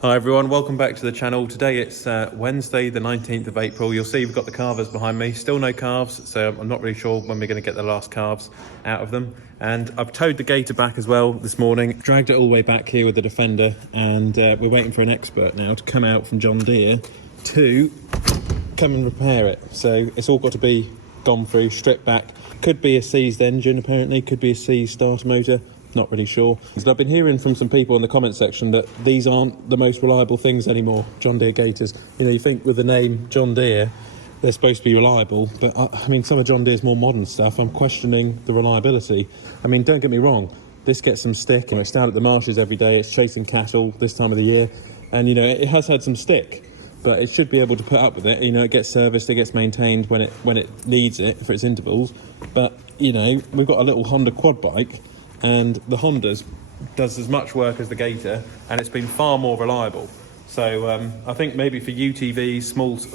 Hi everyone, welcome back to the channel. Today it's Wednesday the 19th of April. You'll see we've got the calvers behind me. Still no calves, so I'm not really sure when we're going to get the last calves out of them. And I've towed the gator back as well this morning. Dragged it all the way back here with the Defender, and we're waiting for an expert now to come out from John Deere to come and repair it. So it's all got to be gone through, stripped back. Could be a seized engine apparently, could be a seized starter motor. Not really sure. So I've been hearing from some people in the comment section that these aren't the most reliable things anymore, John Deere gators. You know, you think with the name John Deere, they're supposed to be reliable, but I mean, some of John Deere's more modern stuff, I'm questioning the reliability. I mean, don't get me wrong, this gets some stick, and it's down at the marshes every day, it's chasing cattle this time of the year, and you know, it has had some stick, but it should be able to put up with it. You know, it gets serviced, it gets maintained when it needs it for its intervals. But you know, we've got a little Honda quad bike, and the Honda's does as much work as the Gator, and it's been far more reliable. So I think maybe for UTVs,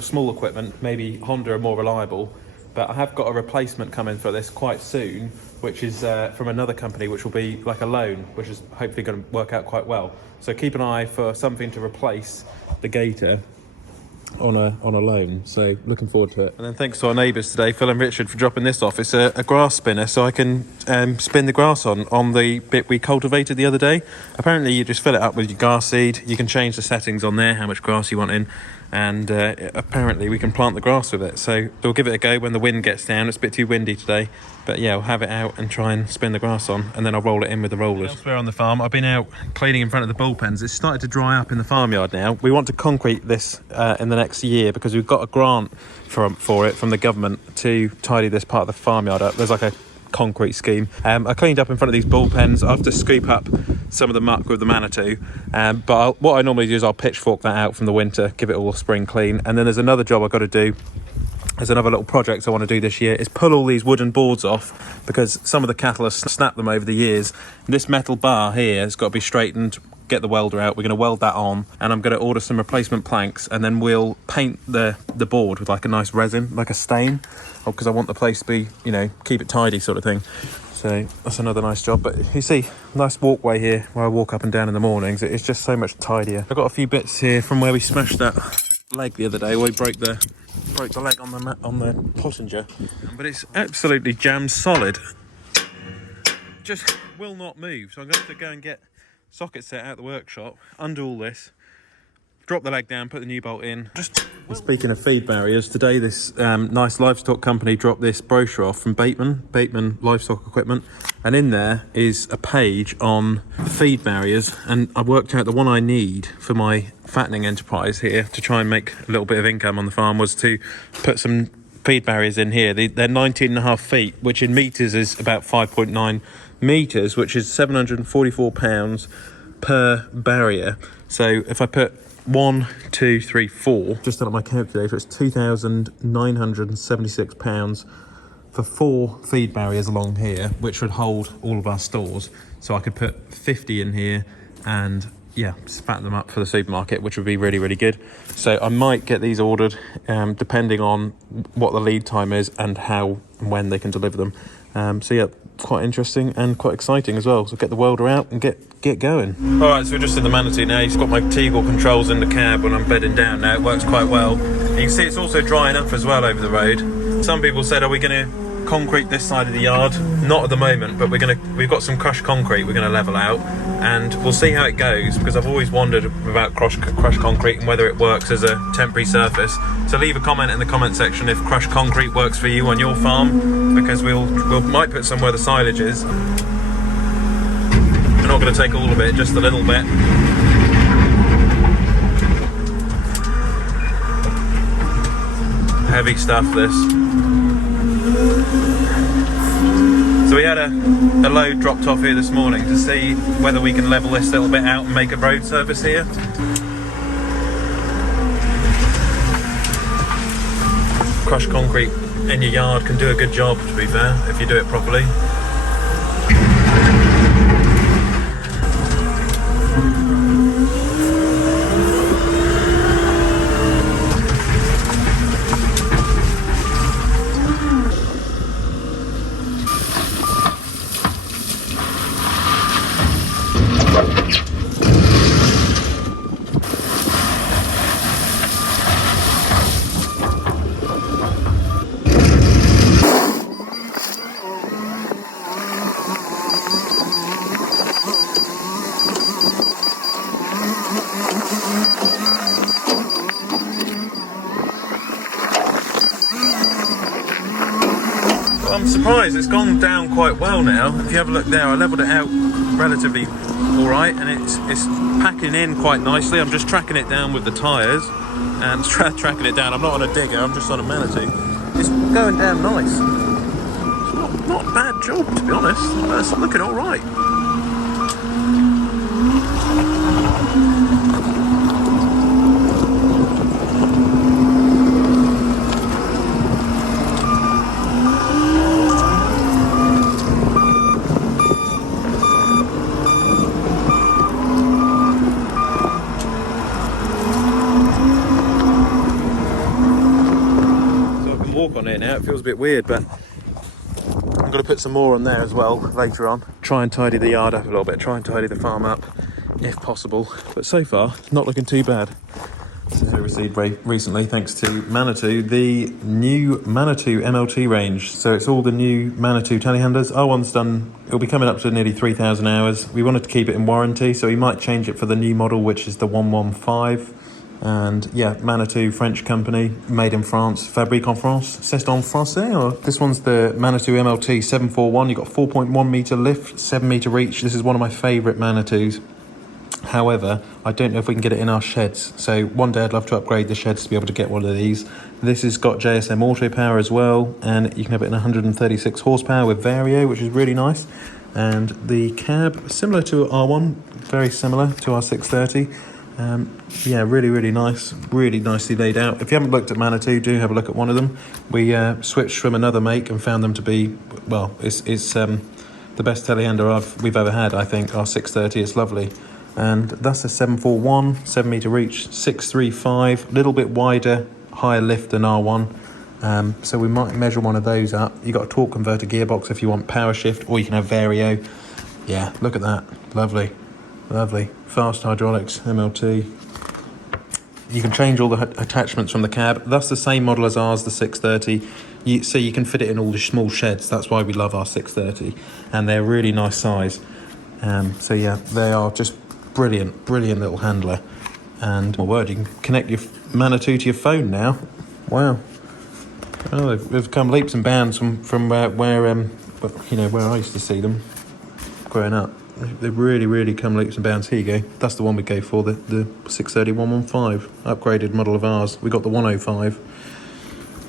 small equipment, maybe Honda are more reliable. But I have got a replacement coming for this quite soon, which is from another company, which will be like a loan, which is hopefully going to work out quite well. So keep an eye for something to replace the Gator on a loan, so looking forward to it. And then thanks to our neighbours today, Phil and Richard, for dropping this off. It's a grass spinner, so I can spin the grass on the bit we cultivated the other day. Apparently you just fill it up with your grass seed, you can change the settings on there, how much grass you want in, and apparently we can plant the grass with it. So we'll give it a go when the wind gets down. It's a bit too windy today, but yeah, we'll have it out and try and spin the grass on, and then I'll roll it in with the rollers. Elsewhere on the farm, I've been out cleaning in front of the bullpens. It's started to dry up in the farmyard now. We want to concrete this in the next year, because we've got a grant for it from the government to tidy this part of the farmyard up. There's like a concrete scheme. I cleaned up in front of these bullpens. I have to scoop up some of the muck with the Manitou, but what I normally do is I'll pitchfork that out from the winter, give it all a spring clean. And then there's another job I've got to do. There's another little project I want to do this year, is pull all these wooden boards off, because some of the cattle have snapped them over the years. And this metal bar here has got to be straightened, get the welder out, we're going to weld that on, and I'm going to order some replacement planks, and then we'll paint the board with like a nice resin, like a stain, because I want the place to be, you know, keep it tidy sort of thing. So that's another nice job. But you see, nice walkway here where I walk up and down in the mornings. It's just so much tidier. I've got a few bits here from where we smashed that leg the other day, where we broke the leg on the passenger, but it's absolutely jammed solid, just will not move. So I'm going to have to go and get socket set out the workshop, undo all this, drop the leg down, put the new bolt in. Speaking of feed barriers, today this nice livestock company dropped this brochure off from Bateman Livestock Equipment, and in there is a page on feed barriers, and I've worked out the one I need for my fattening enterprise here to try and make a little bit of income on the farm was to put some feed barriers in here. They're 19.5 feet, which in meters is about 5.9 meters, which is 744 pounds per barrier. So if I put 1, 2, 3, 4, just on my calculator, it's 2,976 pounds for 4 feed barriers along here, which would hold all of our stores. So I could put 50 in here and yeah, fatten them up for the supermarket, which would be really, really good. So I might get these ordered, depending on what the lead time is and how and when they can deliver them. So yeah, quite interesting and quite exciting as well. So get the welder out and get going. All right, so we're just in the Manitou now. He's got my Teagle controls in the cab when I'm bedding down now. It works quite well. You can see it's also drying up as well over the road. Some people said, are we going to concrete this side of the yard? Not at the moment, but we've got some crushed concrete we're going to level out, and we'll see how it goes, because I've always wondered about crushed concrete and whether it works as a temporary surface. So leave a comment in the comment section if crushed concrete works for you on your farm, because we might put some where the silage is. We're not going to take all of it, just a little bit. Heavy stuff, this. So we had a load dropped off here this morning to see whether we can level this little bit out and make a road surface here. Crushed concrete in your yard can do a good job, to be fair, if you do it properly. I'm surprised it's gone down quite well now. If you have a look there, I levelled it out relatively alright, and it's packing in quite nicely. I'm just tracking it down with the tyres and tracking it down. I'm not on a digger, I'm just on a Manitou. It's going down nice. It's not a bad job, to be honest. It's looking alright. Walk on it now, it feels a bit weird, but I'm going to put some more on there as well later on. Try and tidy the yard up a little bit, try and tidy the farm up if possible, but so far not looking too bad. So I received recently, thanks to Manitou, the new Manitou MLT range. So it's all the new Manitou telehandlers. R1's done, it'll be coming up to nearly 3,000 hours. We wanted to keep it in warranty, so we might change it for the new model, which is the 115. And yeah, Manitou, French company, made in France, fabrique en France, c'est en français. Or this one's the Manitou MLT 741. You've got 4.1 metre lift, 7 metre reach. This is one of my favourite Manitous. However, I don't know if we can get it in our sheds. So one day I'd love to upgrade the sheds to be able to get one of these. This has got JSM auto power as well, and you can have it in 136 horsepower with Vario, which is really nice. And the cab, similar to R1, very similar to our 630. Yeah, really nice, really nicely laid out. If you haven't looked at Manitou, do have a look at one of them. We switched from another make and found them to be, well, it's the best telehandler we've ever had, I think. Our 630, it's lovely. And that's a 741, 7 metre reach, 635, a little bit wider, higher lift than R1. So we might measure one of those up. You've got a torque converter gearbox if you want power shift, or you can have Vario. Yeah, look at that, lovely. Lovely. Fast hydraulics, MLT. You can change all the attachments from the cab. That's the same model as ours, the 630. So you can fit it in all the small sheds. That's why we love our 630. And they're really nice size. So yeah, they are just brilliant little handler. And my word, you can connect your Manitou to your phone now. Wow. Oh, they've come leaps and bounds from where I used to see them growing up. They've really come leaps and bounds. Here you go. That's the one we go for, the 630 115, upgraded model of ours. We got the 105.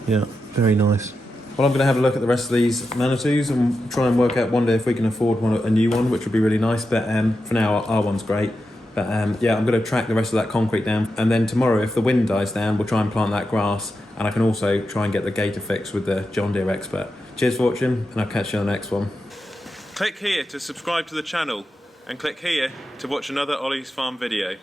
Yeah, very nice. Well, I'm going to have a look at the rest of these Manitous and try and work out one day if we can afford a new one, which would be really nice. But for now, our one's great. But yeah, I'm going to track the rest of that concrete down. And then tomorrow, if the wind dies down, we'll try and plant that grass. And I can also try and get the gator fixed with the John Deere Expert. Cheers for watching, and I'll catch you on the next one. Click here to subscribe to the channel, and click here to watch another Olly's Farm video.